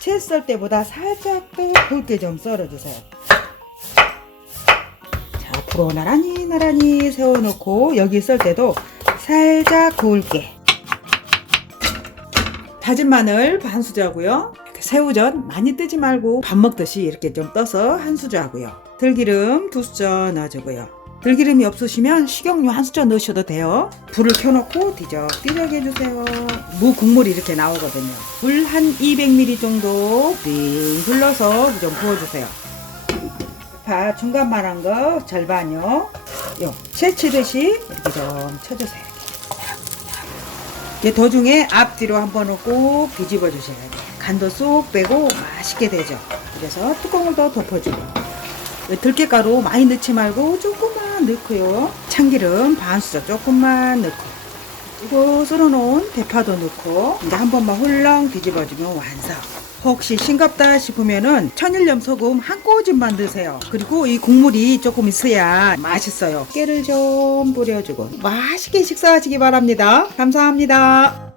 채 썰 때보다 살짝 더 굵게 좀 썰어주세요. 자, 앞으로 나란히 나란히 세워놓고 여기 썰 때도 살짝 굵게. 다진 마늘 반 수저하고요. 이렇게 새우젓 많이 뜨지 말고 밥 먹듯이 이렇게 좀 떠서 한 수저 하고요. 들기름 두 수저 넣어주고요. 들기름이 없으시면 식용유 한 수저 넣으셔도 돼요. 불을 켜놓고 뒤적뒤적 해주세요. 무 국물이 이렇게 나오거든요. 물 한 200ml 정도 빙 불러서 좀 부어주세요. 파 중간만 한 거 절반요. 요 채치듯이 이렇게 좀 쳐주세요. 이게 도중에 앞뒤로 한번 꼭 뒤집어 주셔야 돼요. 간도 쏙 빼고 맛있게 되죠. 그래서 뚜껑을 더 덮어주고. 들깨가루 많이 넣지 말고 조금만 넣고요. 참기름 반 수저 조금만 넣고. 그리고 썰어놓은 대파도 넣고 이제 한 번만 훌렁 뒤집어주면 완성. 혹시 싱겁다 싶으면은 천일염 소금 한 꼬집만 넣으세요. 그리고 이 국물이 조금 있어야 맛있어요. 깨를 좀 뿌려주고 맛있게 식사하시기 바랍니다. 감사합니다.